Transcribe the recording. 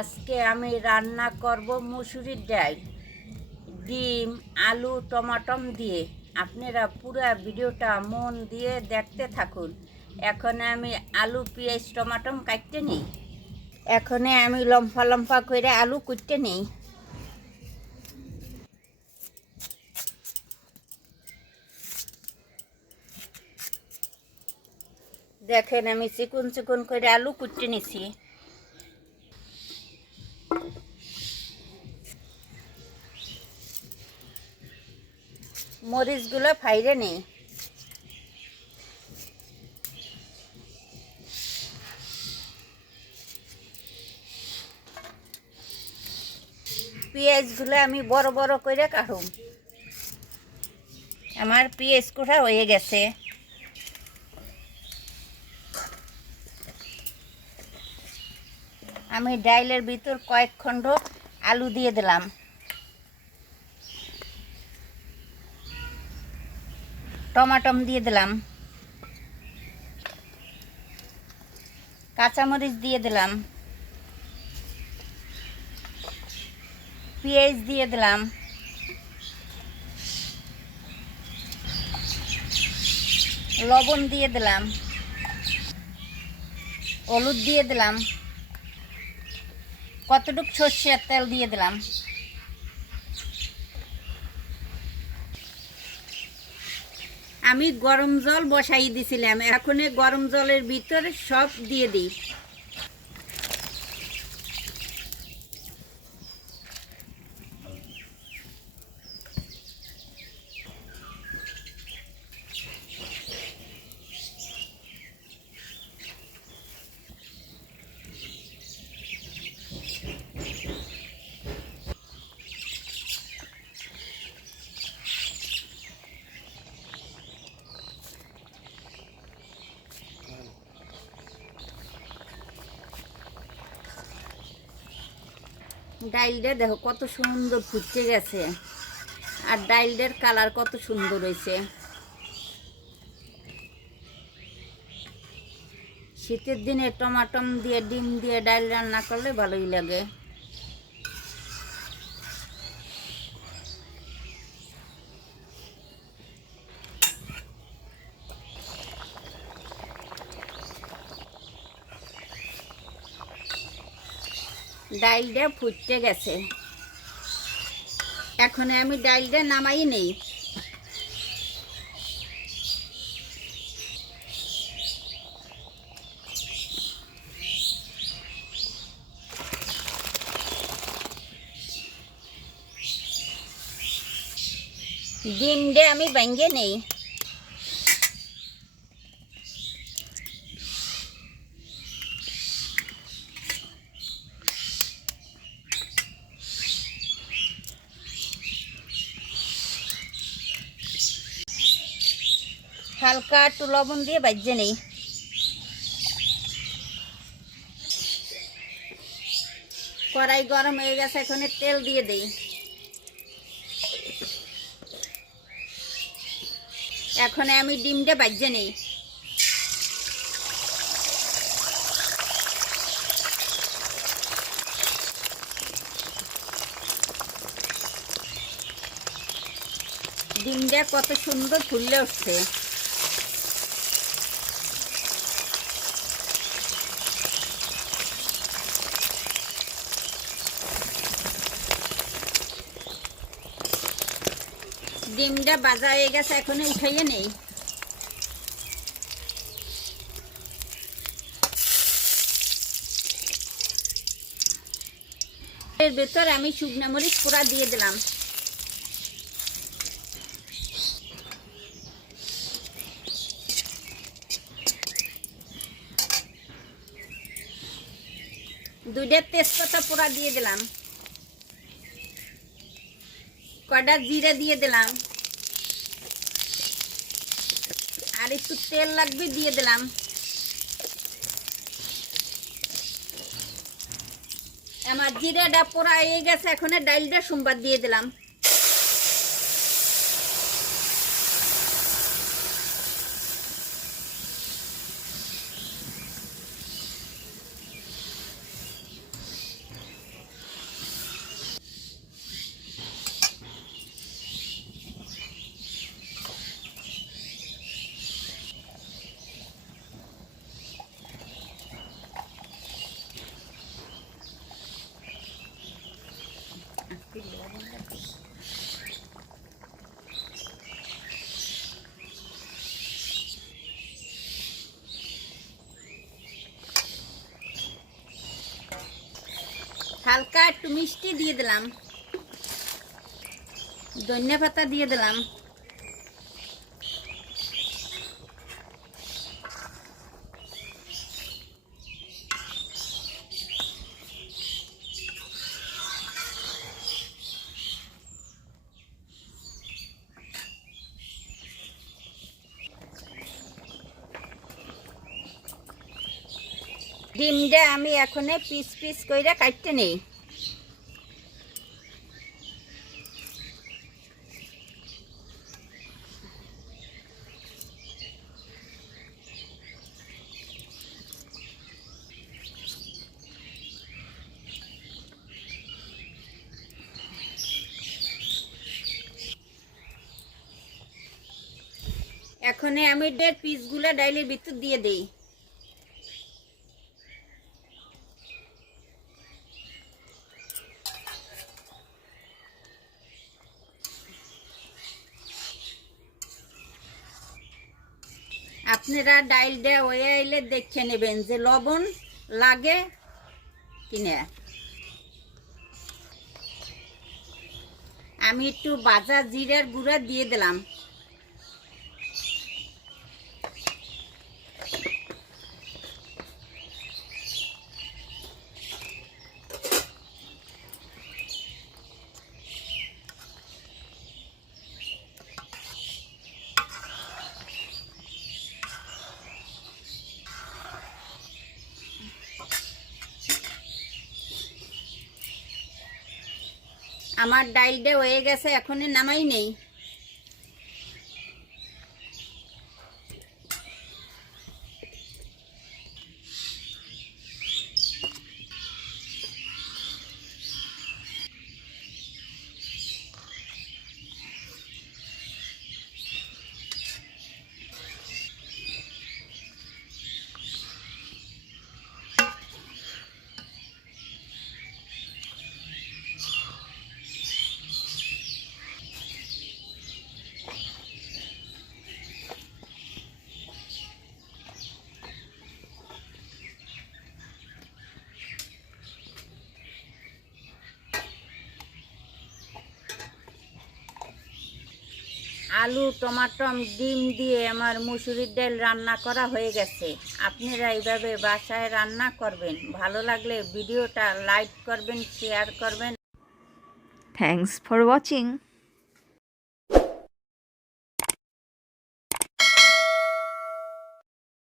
আজকে আমি রান্না করব মুসুরির ডাল, ডিম, আলু, টমাটম দিয়ে। আপনারা পুরো ভিডিওটা মন দিয়ে দেখতে থাকুন। এখন আমি আলু, পেঁয়াজ, টমাটম কাটতে নিই। এখন আমি লম্ফা লম্ফা করে আলু কুটতে নিই। দেখেন আমি চিকন চিকন করে আলু কুটতে নিছি। মরিচগুলো ফাইরে নেই। পেঁয়াজগুলো আমি বড় বড় করে কাটুম। আমার পেঁয়াজ কোটা হয়ে গেছে। আমি ডাইলের ভিতর কয়েক খণ্ড আলু দিয়ে দিলাম। টমাটম দিয়ে দিলাম। কাঁচামরিচ দিয়ে দিলাম। পেঁয়াজ দিয়ে দিলাম। লবণ দিয়ে দিলাম। হলুদ দিয়ে দিলাম। কতটুকু সর্ষের তেল দিয়ে দিলাম। আমি গরম জল বসাই দিছিলাম। এখন গরম জলের ভিতরে সব দিয়ে দিই। ডাইলটা দেখো কত সুন্দর ফুটে গেছে, আর ডাইলটার কালার কত সুন্দর হয়েছে। শীতের দিনে টমাটম দিয়ে ডিম দিয়ে ডাইল রান্না করলে ভালোই লাগে। ডাইলটা ফুটে গেছে। এখন আমি ডাইলটা নামাই নেই। ডিমটা আমি ভেঙে নেই। হালকা একটু লবণ দিয়ে ভেজে নেই। কড়াই গরম হয়ে গেছে, এখন তেল দিয়ে দেই। এখন আমি ডিমটা ভেজে নেই। ডিমটা কত সুন্দর ফুলে উঠছে। ডিমটা ভাজা হয়ে গেছে, এখন উঠাইয়ে নেই। এর ভেতর আমি শুকনো মরিচ পোড়া দিয়ে দিলাম। দুইটা তেজপাতা পোড়া দিয়ে দিলাম। কয়টা জিরা দিয়ে দিলাম। আর একটু তেল লাগবে, দিয়ে দিলাম। আমার জিরাটা পোড়া হয়ে গেছে, এখন ডাইলটা সোমবার দিয়ে দিলাম। হালকা একটু মিষ্টি দিয়ে দিলাম, ধনিয়া পাতা দিয়ে দিলাম, ডিমটা আমি এখন পিস পিস করে কাটতে নেই। এখন আমি পিসগুলো ডাইলের ভিতর দিয়ে দেই। আপনারা ডাইলটা হয়ে এলে দেখে নেবেন যে লবণ লাগে কিনা। আমি একটু ভাজা জিরার গুঁড়া দিয়ে দিলাম। আমার ডাইলটা হয়ে গেছে, এখন নামাই নেই। আলু টমাটম ডিম দিয়ে আমার মুসুরির ডাল রান্না করা হয়ে গেছে। আপনারা এইভাবে বাসায় রান্না করবেন। ভালো লাগলে ভিডিওটা লাইক করবেন, শেয়ার করবেন। Thanks for watching.